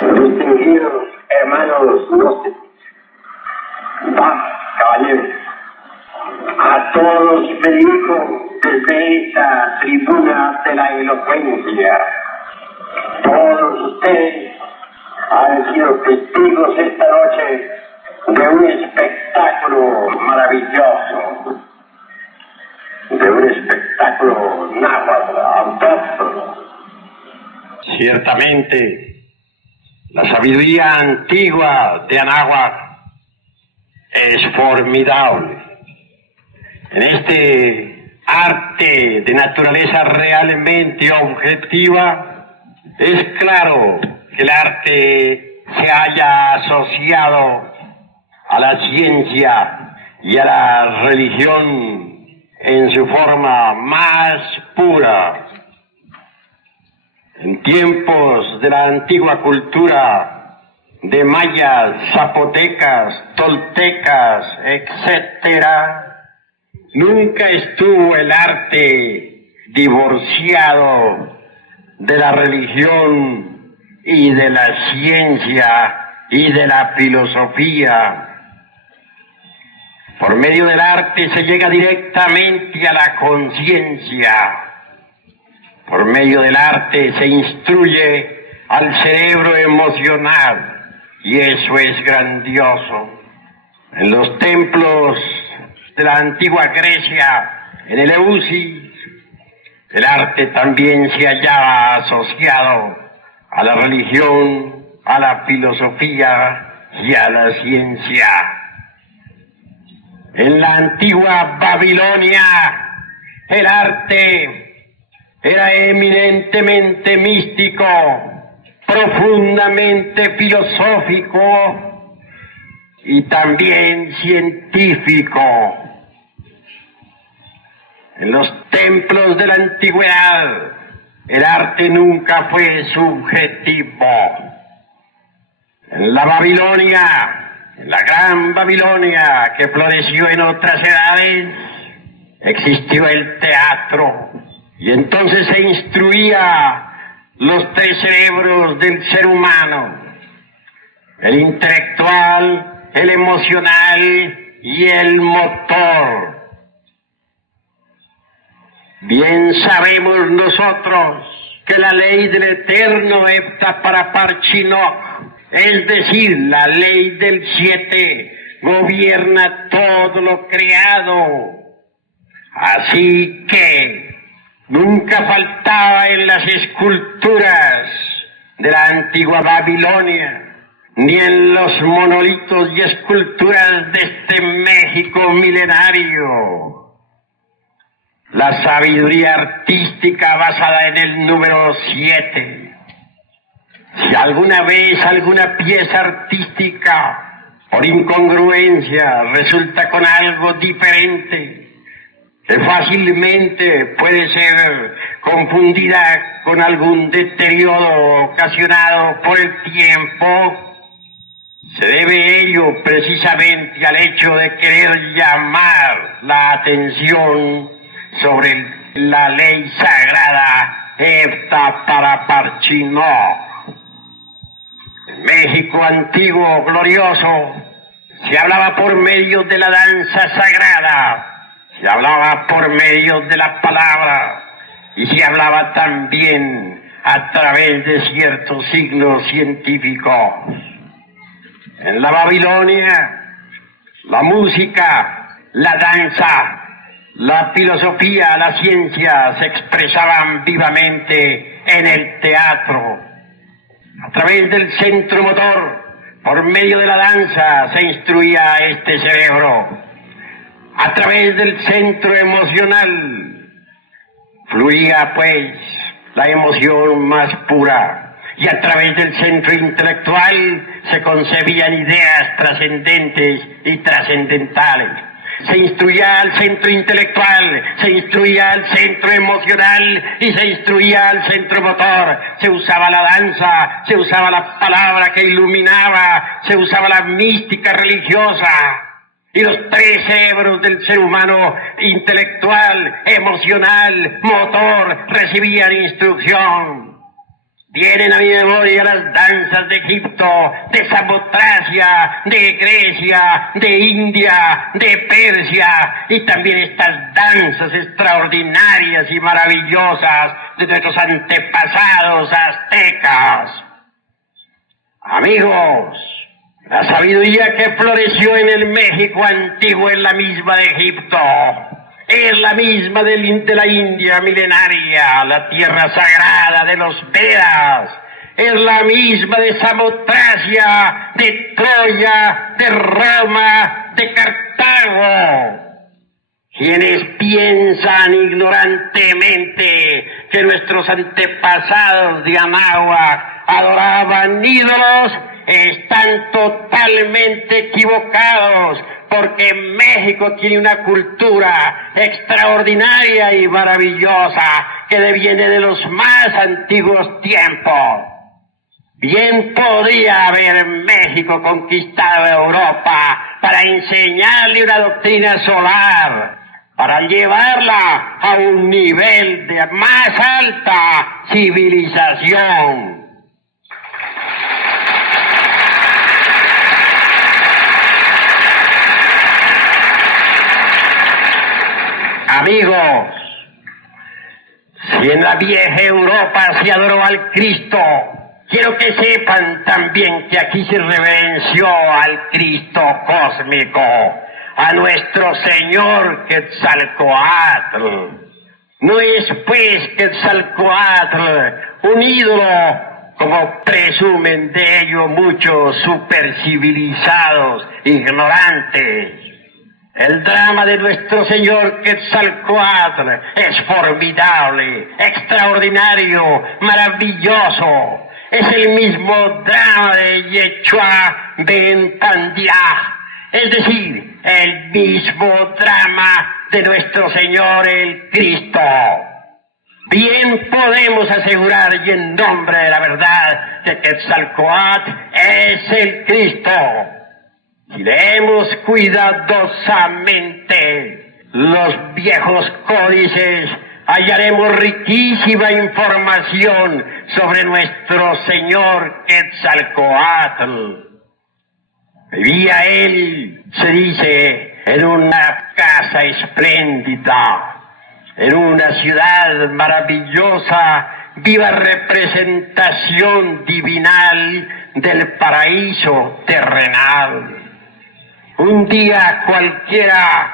Distinguidos hermanos gnósticos, caballeros, a todos me dirijo desde esta tribuna de la elocuencia. Todos ustedes han sido testigos esta noche de un espectáculo maravilloso, de un espectáculo náhuatl, autóctono. Ciertamente, la sabiduría antigua de Anáhuac es formidable. En este arte de naturaleza realmente objetiva, es claro que el arte se haya asociado a la ciencia y a la religión en su forma más pura. En tiempos de la antigua cultura de mayas, zapotecas, toltecas, etcétera, nunca estuvo el arte divorciado de la religión y de la ciencia y de la filosofía. Por medio del arte se llega directamente a la conciencia. Por medio del arte se instruye al cerebro emocional, y eso es grandioso. En los templos de la antigua Grecia, en el Eleusis, el arte también se hallaba asociado a la religión, a la filosofía y a la ciencia. En la antigua Babilonia, el arte era eminentemente místico, profundamente filosófico y también científico. En los templos de la antigüedad, el arte nunca fue subjetivo. En la Babilonia, en la gran Babilonia que floreció en otras edades, existió el teatro. Y entonces se instruía los tres cerebros del ser humano: el intelectual, el emocional y el motor. Bien sabemos nosotros que la ley del eterno Hepta Paraparchinoc, es decir, la ley del 7, gobierna todo lo creado. Así que nunca faltaba en las esculturas de la antigua Babilonia, ni en los monolitos y esculturas de este México milenario, la sabiduría artística basada en el número 7. Si alguna vez alguna pieza artística, por incongruencia, resulta con algo diferente, que fácilmente puede ser confundida con algún deterioro ocasionado por el tiempo, se debe ello precisamente al hecho de querer llamar la atención sobre la ley sagrada Hepta Paraparchinoc. En México antiguo glorioso se hablaba por medio de la danza sagrada, se hablaba por medio de la palabra y se hablaba también a través de ciertos signos científicos. En la Babilonia, la música, la danza, la filosofía, la ciencia se expresaban vivamente en el teatro. A través del centro motor, por medio de la danza, se instruía este cerebro. A través del centro emocional fluía pues la emoción más pura, y a través del centro intelectual se concebían ideas trascendentes y trascendentales. Se instruía al centro intelectual, se instruía al centro emocional y se instruía al centro motor. Se usaba la danza, se usaba la palabra que iluminaba, se usaba la mística religiosa. Y los tres cerebros del ser humano, intelectual, emocional, motor, recibían instrucción. Vienen a mi memoria las danzas de Egipto, de Samotracia, de Grecia, de India, de Persia, y también estas danzas extraordinarias y maravillosas de nuestros antepasados aztecas. Amigos, la sabiduría que floreció en el México antiguo es la misma de Egipto. Es la misma de la India milenaria, la tierra sagrada de los Vedas. Es la misma de Samotracia, de Troya, de Roma, de Cartago. Quienes piensan ignorantemente que nuestros antepasados de Anáhuac adoraban ídolos están totalmente equivocados, porque México tiene una cultura extraordinaria y maravillosa que deviene de los más antiguos tiempos. Bien podría haber México conquistado Europa para enseñarle una doctrina solar, para llevarla a un nivel de más alta civilización. Amigos, si en la vieja Europa se adoró al Cristo, quiero que sepan también que aquí se reverenció al Cristo cósmico, a nuestro Señor Quetzalcóatl. No es pues Quetzalcóatl un ídolo, como presumen de ello muchos supercivilizados ignorantes. El drama de nuestro Señor Quetzalcóatl es formidable, extraordinario, maravilloso. Es el mismo drama de Yechua Ben Pandiá, es decir, el mismo drama de nuestro Señor el Cristo. Bien podemos asegurar y en nombre de la verdad que Quetzalcóatl es el Cristo. Si leemos cuidadosamente los viejos códices, hallaremos riquísima información sobre nuestro Señor Quetzalcóatl. Vivía él, se dice, en una casa espléndida, en una ciudad maravillosa, viva representación divinal del paraíso terrenal. Un día cualquiera,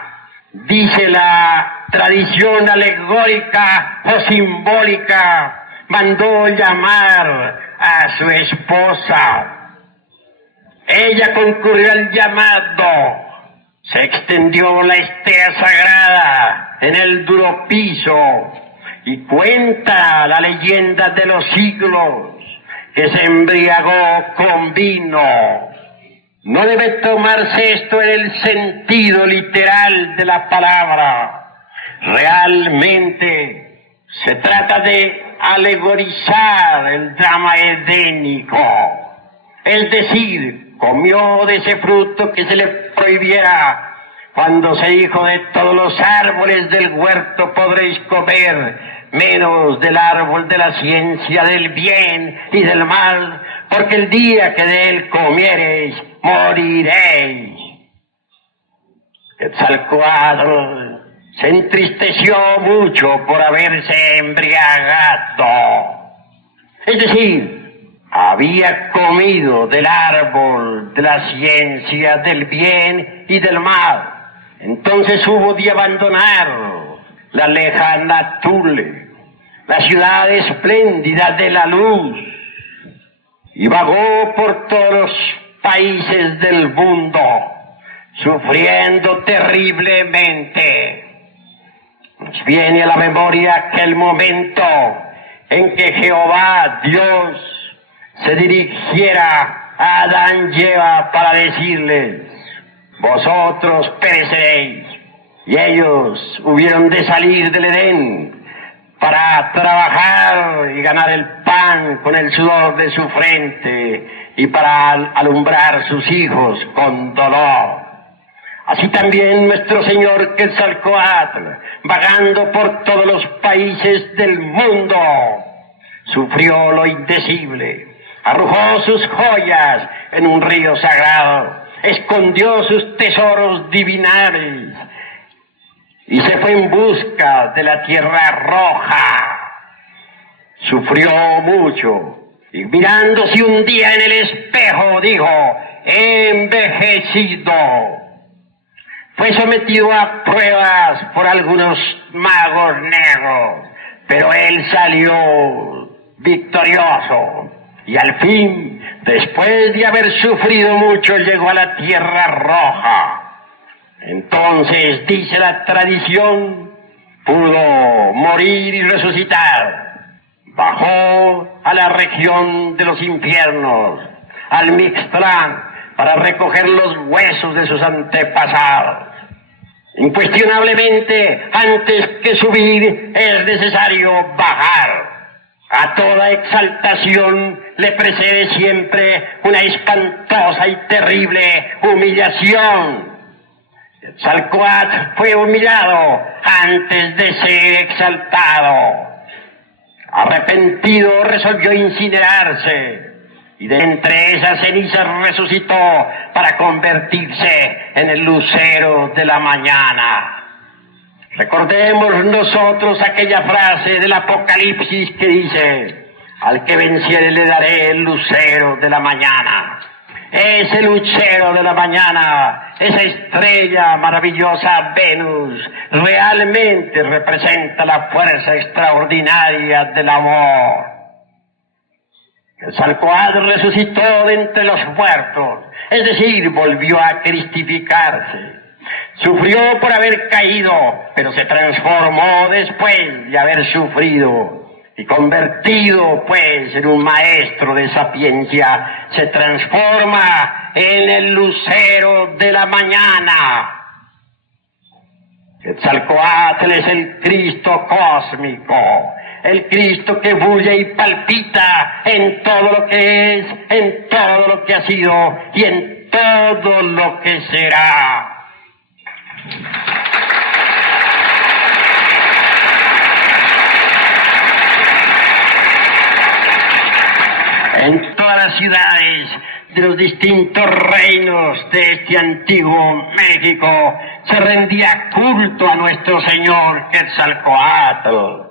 dice la tradición alegórica o simbólica, mandó llamar a su esposa. Ella concurrió al llamado. Se extendió la estea sagrada en el duro piso y cuenta la leyenda de los siglos que se embriagó con vino. No debe tomarse esto en el sentido literal de la palabra. Realmente se trata de alegorizar el drama edénico. Es decir, comió de ese fruto que se le prohibiera, cuando se dijo: de todos los árboles del huerto podréis comer, menos del árbol de la ciencia del bien y del mal, porque el día que de él comiereis, moriréis. Quetzalcóatl se entristeció mucho por haberse embriagado. Es decir, había comido del árbol de la ciencia del bien y del mal. Entonces hubo de abandonar la lejana Tule, la ciudad espléndida de la luz, y vagó por todos los países del mundo, sufriendo terriblemente. Nos viene a la memoria aquel momento en que Jehová Dios se dirigiera a Adán y Eva para decirles: vosotros pereceréis. Y ellos hubieron de salir del Edén para trabajar y ganar el pan con el sudor de su frente y para alumbrar sus hijos con dolor. Así también nuestro Señor Quetzalcóatl, vagando por todos los países del mundo, sufrió lo indecible, arrojó sus joyas en un río sagrado, escondió sus tesoros divinales y se fue en busca de la tierra roja. Sufrió mucho y mirándose un día en el espejo dijo: he envejecido. Fue sometido a pruebas por algunos magos negros, pero él salió victorioso y al fin, después de haber sufrido mucho, llegó a la tierra roja. Entonces, dice la tradición, pudo morir y resucitar. Bajó a la región de los infiernos, al Mixtlán, para recoger los huesos de sus antepasados. Incuestionablemente, antes que subir, es necesario bajar. A toda exaltación le precede siempre una espantosa y terrible humillación. Quetzalcóatl fue humillado antes de ser exaltado. Arrepentido, resolvió incinerarse y de entre esas cenizas resucitó para convertirse en el lucero de la mañana. Recordemos nosotros aquella frase del Apocalipsis que dice: al que venciere le daré el lucero de la mañana. Ese lucero de la mañana, esa estrella maravillosa Venus, realmente representa la fuerza extraordinaria del amor. Quetzalcóatl resucitó de entre los muertos, es decir, volvió a cristificarse. Sufrió por haber caído, pero se transformó después de haber sufrido. Y convertido, pues, en un maestro de sapiencia, se transforma en el lucero de la mañana. Quetzalcóatl es el Cristo cósmico, el Cristo que bulle y palpita en todo lo que es, en todo lo que ha sido y en todo lo que será. En todas las ciudades de los distintos reinos de este antiguo México se rendía culto a nuestro Señor Quetzalcóatl.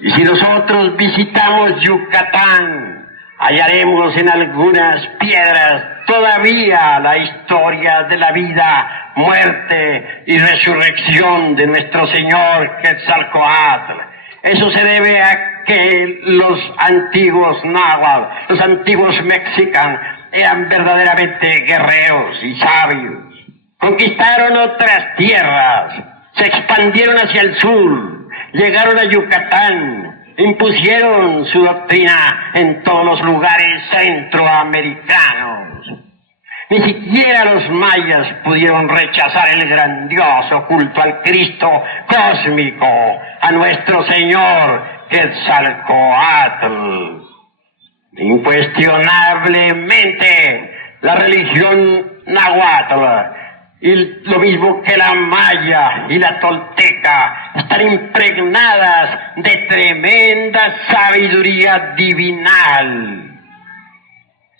Y si nosotros visitamos Yucatán, hallaremos en algunas piedras todavía la historia de la vida, muerte y resurrección de nuestro Señor Quetzalcóatl. Eso se debe a que los antiguos náhuatl, los antiguos mexicanos, eran verdaderamente guerreros y sabios. Conquistaron otras tierras, se expandieron hacia el sur, llegaron a Yucatán, impusieron su doctrina en todos los lugares centroamericanos. Ni siquiera los mayas pudieron rechazar el grandioso culto al Cristo cósmico, a nuestro Señor Quetzalcóatl. Incuestionablemente, la religión náhuatl, y lo mismo que la maya y la tolteca, están impregnadas de tremenda sabiduría divinal.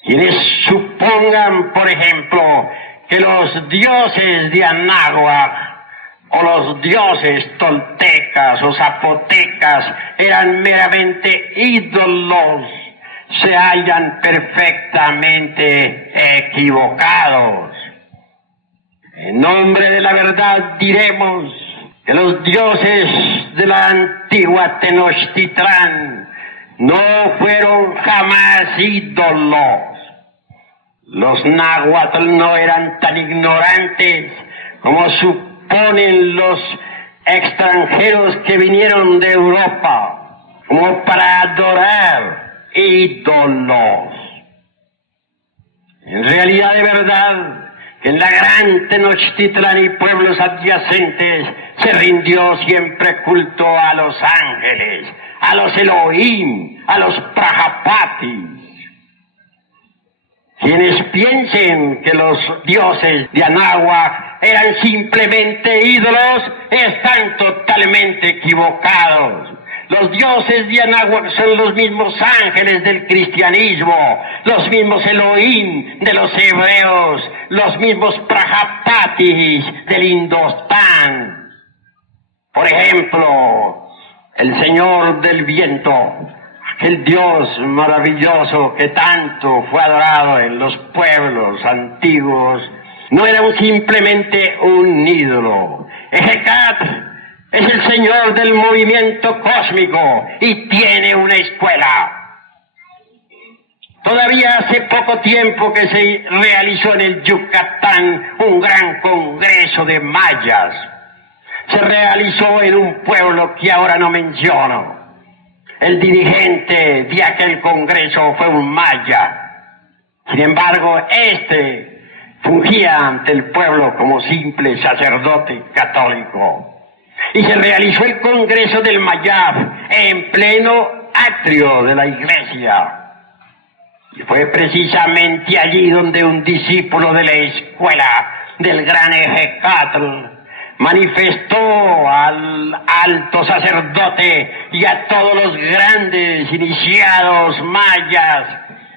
Quienes supongan, por ejemplo, que los dioses de Anáhuac o los dioses toltecas o zapotecas eran meramente ídolos, se hallan perfectamente equivocados. En nombre de la verdad diremos que los dioses de la antigua Tenochtitlán no fueron jamás ídolos. Los náhuatl no eran tan ignorantes como suponen los extranjeros que vinieron de Europa, como para adorar ídolos. En realidad, de verdad, que en la gran Tenochtitlán y pueblos adyacentes se rindió siempre culto a los ángeles, a los Elohim, a los Prajapatis. Quienes piensen que los dioses de Anáhuac eran simplemente ídolos están totalmente equivocados. Los dioses de Anáhuac son los mismos ángeles del cristianismo, los mismos Elohim de los hebreos, los mismos Prajapatis del Indostán. Por ejemplo, el Señor del Viento, aquel Dios maravilloso que tanto fue adorado en los pueblos antiguos, no era simplemente un ídolo. Hecatl es el señor del movimiento cósmico y tiene una escuela. Todavía hace poco tiempo que se realizó en el Yucatán un gran congreso de mayas. Se realizó en un pueblo que ahora no menciono. El dirigente de aquel congreso fue un maya. Sin embargo, fungía ante el pueblo como simple sacerdote católico. Y se realizó el Congreso del Mayab en pleno atrio de la iglesia. Y fue precisamente allí donde un discípulo de la escuela del gran Hecatl manifestó al alto sacerdote y a todos los grandes iniciados mayas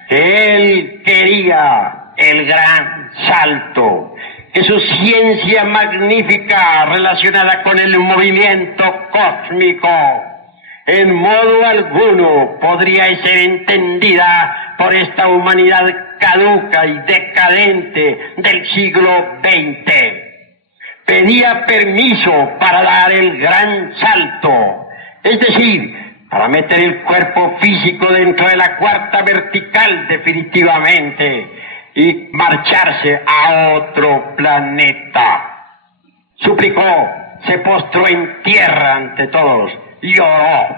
que él quería el gran salto, que su ciencia magnífica relacionada con el movimiento cósmico en modo alguno podría ser entendida por esta humanidad caduca y decadente del siglo XX. Pedía permiso para dar el gran salto, es decir, para meter el cuerpo físico dentro de la cuarta vertical definitivamente y marcharse a otro planeta. Suplicó, se postró en tierra ante todos y oró.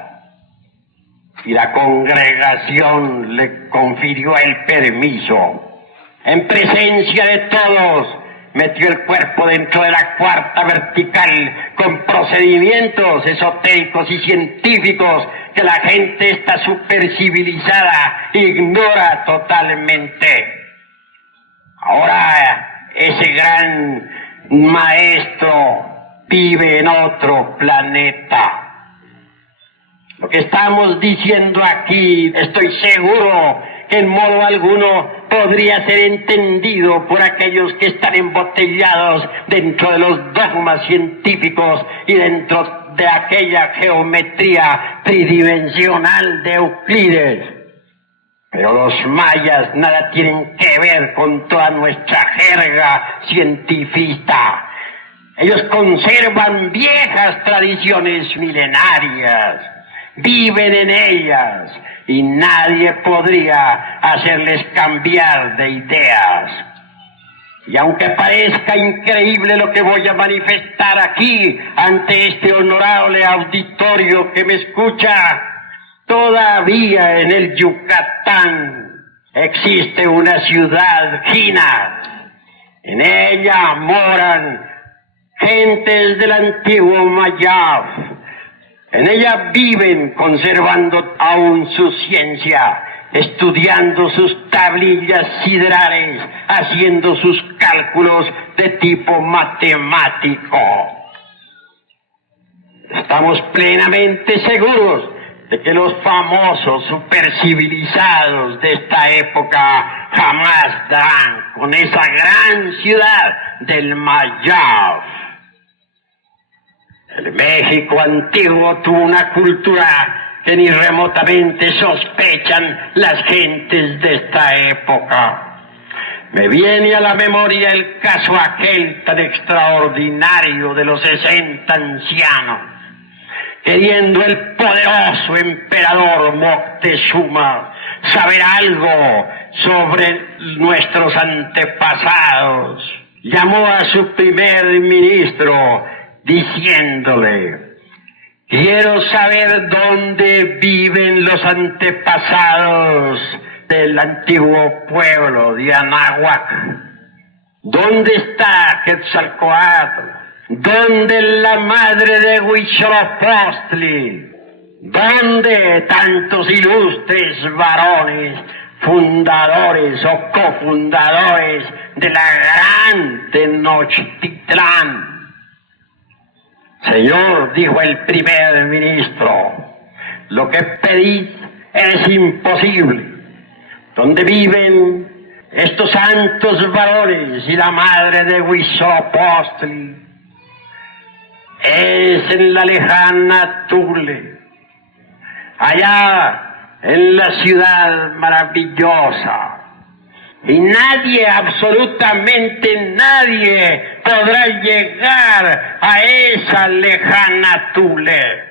Y la congregación le confirió el permiso. En presencia de todos, metió el cuerpo dentro de la cuarta vertical con procedimientos esotéricos y científicos que la gente esta supercivilizada ignora totalmente. Ahora ese gran maestro vive en otro planeta. Lo que estamos diciendo aquí, estoy seguro que en modo alguno podría ser entendido por aquellos que están embotellados dentro de los dogmas científicos y dentro de aquella geometría tridimensional de Euclides. Pero los mayas nada tienen que ver con toda nuestra jerga cientifista. Ellos conservan viejas tradiciones milenarias, viven en ellas y nadie podría hacerles cambiar de ideas. Y aunque parezca increíble lo que voy a manifestar aquí ante este honorable auditorio que me escucha, todavía en el Yucatán existe una ciudad Jina. En ella moran gentes del antiguo Mayab. En ella viven conservando aún su ciencia, estudiando sus tablillas siderales, haciendo sus cálculos de tipo matemático. Estamos plenamente seguros de que los famosos supercivilizados de esta época jamás darán con esa gran ciudad del Mayab. El México antiguo tuvo una cultura que ni remotamente sospechan las gentes de esta época. Me viene a la memoria el caso aquel tan extraordinario de los 60 ancianos, queriendo el poderoso emperador Moctezuma saber algo sobre nuestros antepasados. Llamó a su primer ministro diciéndole: quiero saber dónde viven los antepasados del antiguo pueblo de Anáhuac. ¿Dónde está Quetzalcóatl? ¿Dónde la madre de Huitzilopochtli? ¿Dónde tantos ilustres varones, fundadores o cofundadores de la gran Tenochtitlán? Señor, dijo el primer ministro, lo que pedís es imposible. Donde viven estos santos varones y la madre de Huitzilopochtli es en la lejana Tule, allá en la ciudad maravillosa. Y nadie, absolutamente nadie, podrá llegar a esa lejana Tule.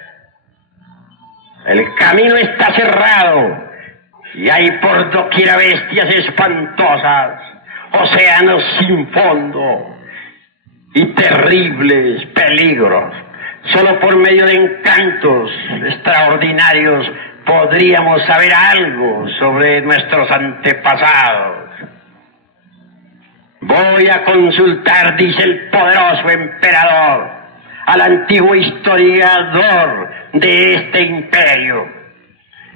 El camino está cerrado y hay por doquiera bestias espantosas, océanos sin fondo y terribles peligros. Solo por medio de encantos extraordinarios podríamos saber algo sobre nuestros antepasados. Voy a consultar, dice el poderoso emperador, al antiguo historiador de este imperio.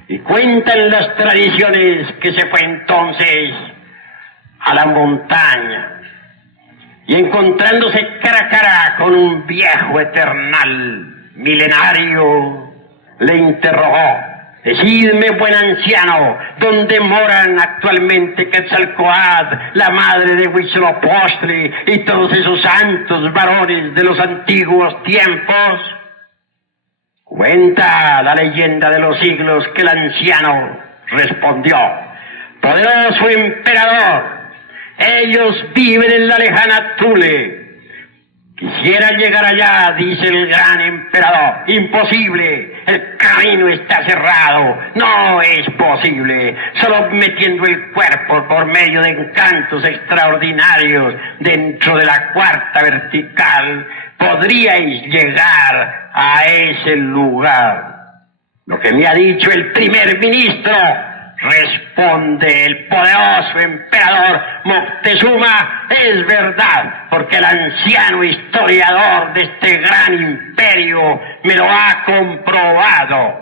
Y cuentan las tradiciones que se fue entonces a la montaña y encontrándose cara a cara con un viejo eternal milenario, le interrogó: decidme, buen anciano, ¿dónde moran actualmente Quetzalcóatl, la madre de Huitzilopochtli y todos esos santos varones de los antiguos tiempos? Cuenta la leyenda de los siglos que el anciano respondió: poderoso emperador, ellos viven en la lejana Tule. Quisiera llegar allá, dice el gran emperador. Imposible, el camino está cerrado, no es posible. Solo metiendo el cuerpo por medio de encantos extraordinarios dentro de la cuarta vertical podríais llegar a ese lugar. Lo que me ha dicho el primer ministro, responde el poderoso emperador Moctezuma, es verdad, porque el anciano historiador de este gran imperio me lo ha comprobado.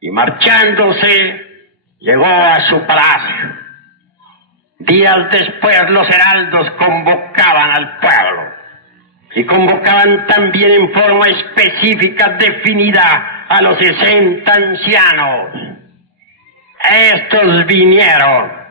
Y marchándose, llegó a su palacio. Días después los heraldos convocaban al pueblo y convocaban también en forma específica definida a los 60 ancianos. Estos vinieron.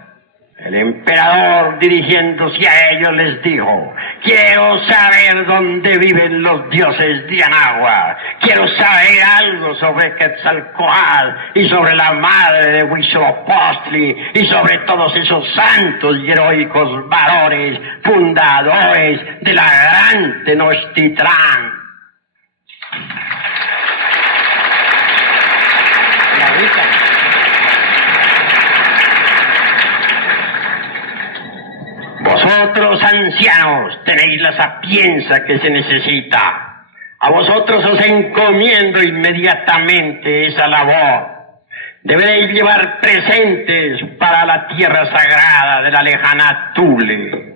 El emperador, dirigiéndose a ellos, les dijo: quiero saber dónde viven los dioses de Anáhuac. Quiero saber algo sobre Quetzalcóatl y sobre la madre de Huitzilopochtli y sobre todos esos santos y heroicos varones fundadores de la gran Tenochtitlán. Vosotros, ancianos, tenéis la sapiencia que se necesita. A vosotros os encomiendo inmediatamente esa labor. Deberéis llevar presentes para la tierra sagrada de la lejana Tule.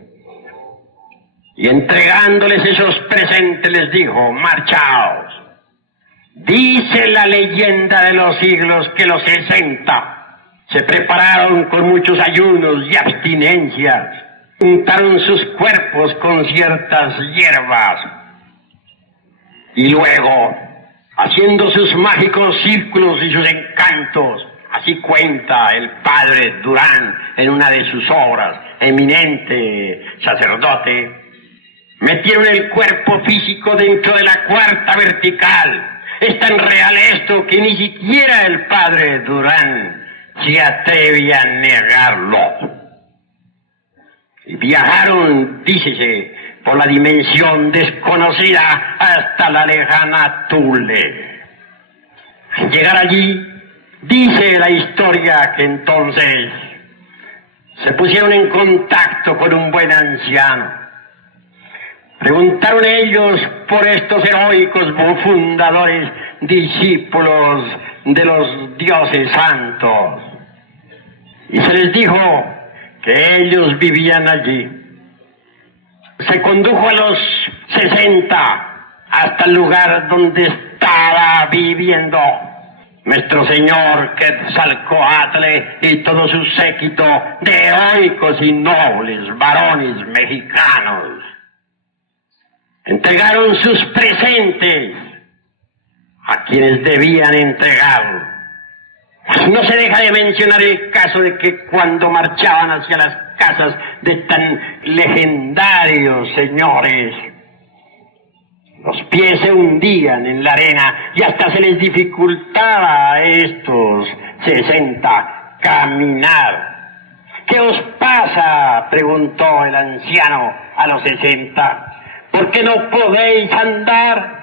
Y entregándoles esos presentes les dijo: marchaos. Dice la leyenda de los siglos que los 60 se prepararon con muchos ayunos y abstinencias. Untaron sus cuerpos con ciertas hierbas y luego, haciendo sus mágicos círculos y sus encantos, así cuenta el padre Durán en una de sus obras, eminente sacerdote, metieron el cuerpo físico dentro de la cuarta vertical. Es tan real esto que ni siquiera el padre Durán se atreve a negarlo. Y viajaron, dícese, por la dimensión desconocida hasta la lejana Tule. Al llegar allí, dice la historia que entonces se pusieron en contacto con un buen anciano. Preguntaron ellos por estos heroicos fundadores, discípulos de los dioses santos. Y se les dijo que ellos vivían allí. Se condujo a los 60 hasta el lugar donde estaba viviendo nuestro señor Quetzalcóatl y todo su séquito de heroicos y nobles varones mexicanos. Entregaron sus presentes a quienes debían entregar No se deja de mencionar el caso de que cuando marchaban hacia las casas de tan legendarios señores, los pies se hundían en la arena y hasta se les dificultaba a estos 60 caminar. ¿Qué os pasa?, preguntó el anciano a los 60. ¿Por qué no podéis andar?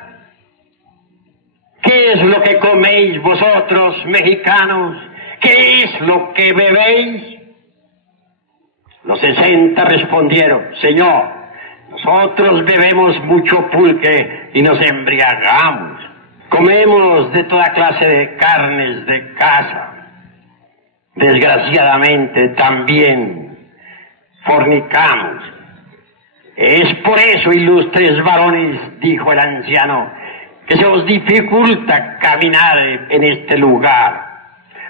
¿Qué es lo que coméis vosotros, mexicanos? ¿Qué es lo que bebéis? Los 60 respondieron: Señor, nosotros bebemos mucho pulque y nos embriagamos. Comemos de toda clase de carnes de caza. Desgraciadamente también fornicamos. Es por eso, ilustres varones, dijo el anciano, que se os dificulta caminar en este lugar.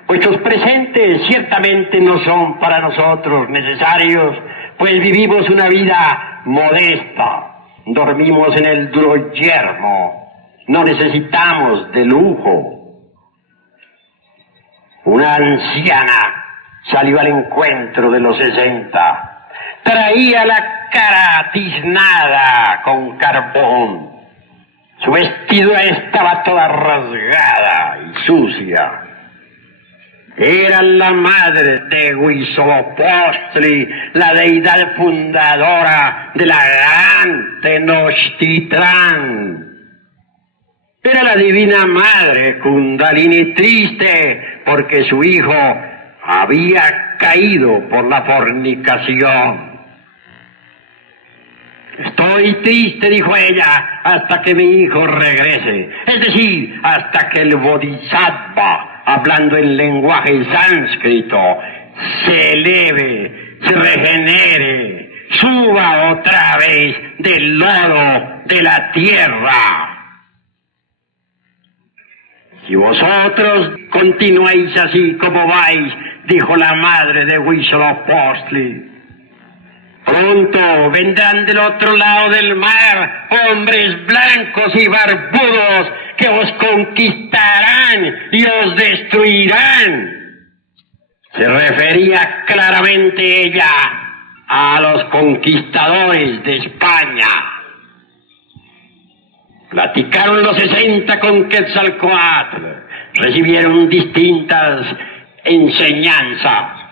Vuestros presentes ciertamente no son para nosotros necesarios, pues vivimos una vida modesta, dormimos en el duro yermo, no necesitamos de lujo. Una anciana salió al encuentro de los 60. Traía la cara tiznada con carbón. Su vestidura estaba toda rasgada y sucia. Era la madre de Huitzilopochtli, la deidad fundadora de la gran Tenochtitlán. Era la divina madre Kundalini triste porque su hijo había caído por la fornicación. Estoy triste, dijo ella, hasta que mi hijo regrese, es decir, hasta que el Bodhisattva, hablando en lenguaje sánscrito, se eleve, se regenere, suba otra vez del lodo de la tierra. Si vosotros continuáis así como vais, dijo la madre de Huitzilopochtli, pronto vendrán del otro lado del mar hombres blancos y barbudos que os conquistarán y os destruirán. Se refería claramente ella a los conquistadores de España. Platicaron los 60 con Quetzalcóatl, recibieron distintas enseñanzas.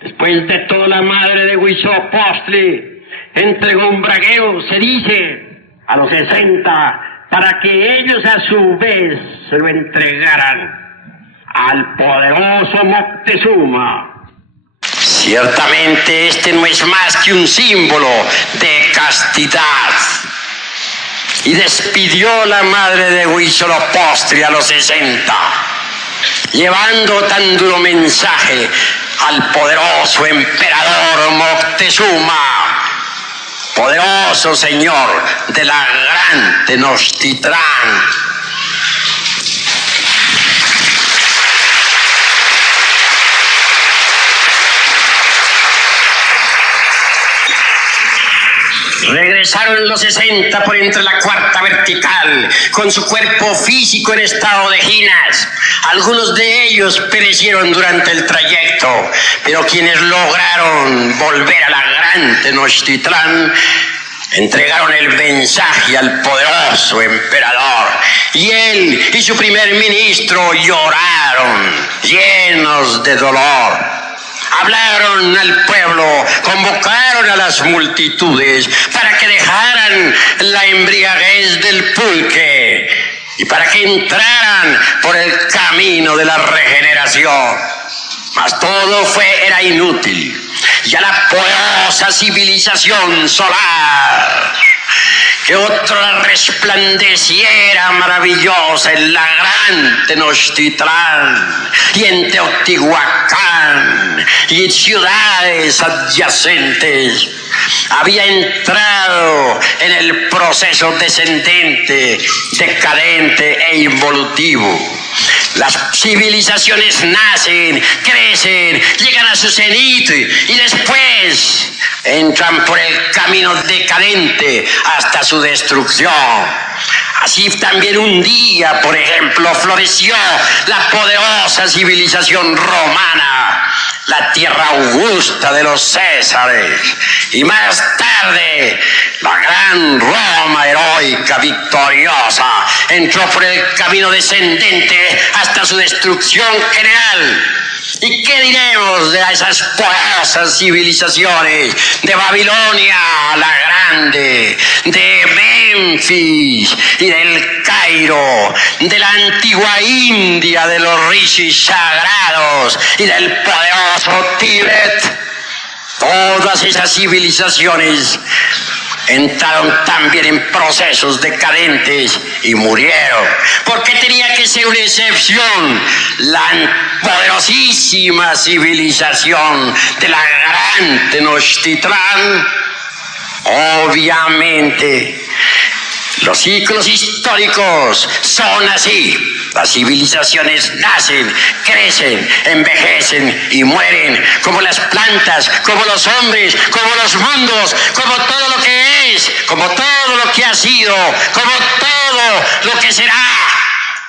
Después de todo, la madre de Huitzilopochtli entregó un bragueo, se dice, a los 60, para que ellos a su vez se lo entregaran al poderoso Moctezuma. Ciertamente este no es más que un símbolo de castidad. Y despidió la madre de Huitzilopochtli a los 60, llevando tan duro mensaje al poderoso emperador Moctezuma, poderoso señor de la gran Tenochtitlán. Regresaron los 60 por entre la cuarta vertical, con su cuerpo físico en estado de ginas. Algunos de ellos perecieron durante el trayecto, pero quienes lograron volver a la gran Tenochtitlán entregaron el mensaje al poderoso emperador, y él y su primer ministro lloraron, llenos de dolor. Hablaron al pueblo, convocaron a las multitudes para que dejaran la embriaguez del pulque y para que entraran por el camino de la regeneración. Mas todo era inútil. Ya la poderosa civilización solar, que otra resplandeciera maravillosa en la gran Tenochtitlán y en Teotihuacán y en ciudades adyacentes, había entrado en el proceso descendente, decadente e involutivo. Las civilizaciones nacen, crecen, llegan a su cenit y después entran por el camino decadente hasta su destrucción. Así también un día, por ejemplo, floreció la poderosa civilización romana, la tierra augusta de los Césares, y más tarde la gran Roma heroica, victoriosa, entró por el camino descendente hasta su destrucción general. ¿Y qué diremos de esas poderosas civilizaciones de Babilonia la Grande, de Memphis y del Cairo, de la antigua India, de los rishis sagrados y del poderoso Tíbet? Todas esas civilizaciones entraron también en procesos decadentes y murieron, porque tenía que ser una excepción la poderosísima civilización de la gran Tenochtitlán. Obviamente, los ciclos históricos son así. Las civilizaciones nacen, crecen, envejecen y mueren, como las plantas, como los hombres, como los mundos, como todo lo que es, como todo lo que ha sido, como todo lo que será.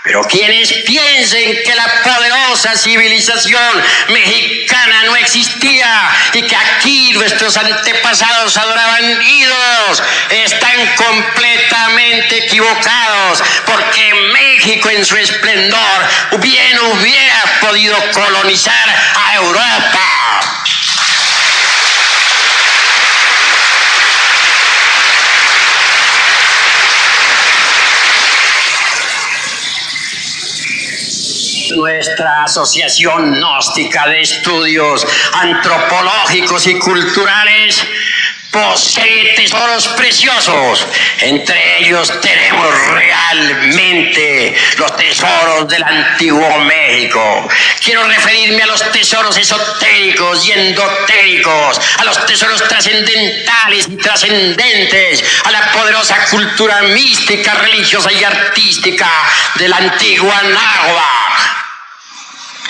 Pero quienes piensen que la poderosa civilización mexicana no existía y que aquí nuestros antepasados adoraban ídolos, están completamente equivocados, porque México en su esplendor bien hubiera podido colonizar a Europa. Nuestra Asociación Gnóstica de Estudios Antropológicos y Culturales posee tesoros preciosos. Entre ellos tenemos realmente los tesoros del antiguo México. Quiero referirme a los tesoros esotéricos y endotéricos, a los tesoros trascendentales y trascendentes, a la poderosa cultura mística, religiosa y artística de la antigua náhuatl.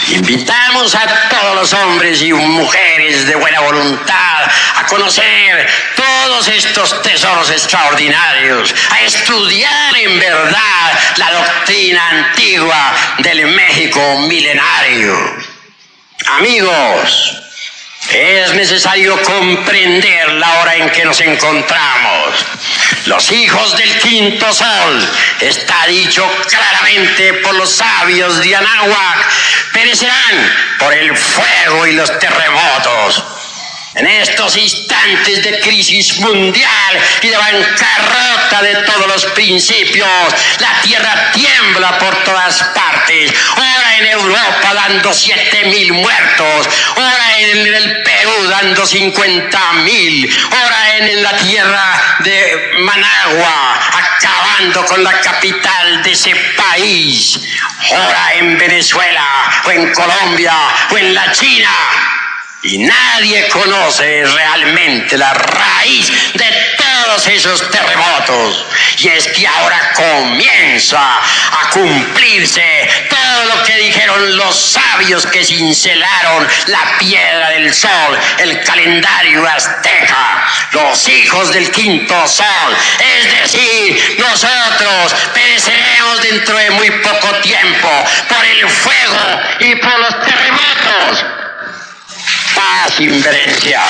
Invitamos a todos los hombres y mujeres de buena voluntad a conocer todos estos tesoros extraordinarios, a estudiar en verdad la doctrina antigua del México milenario. Amigos, es necesario comprender la hora en que nos encontramos. Los hijos del quinto sol, está dicho claramente por los sabios de Anáhuac, perecerán por el fuego y los terremotos. En estos instantes de crisis mundial y de bancarrota de todos los principios, la tierra tiembla por todas partes. Ahora en Europa dando 7.000 muertos, ahora en el Perú dando 50.000, ahora en la tierra de Managua acabando con la capital de ese país, ahora en Venezuela o en Colombia o en la China. Y nadie conoce realmente la raíz de todos esos terremotos. Y es que ahora comienza a cumplirse todo lo que dijeron los sabios que cincelaron la piedra del sol, el calendario azteca. Los hijos del quinto sol, es decir, nosotros pereceremos dentro de muy poco tiempo por el fuego y por los terremotos. Paz, inverencia.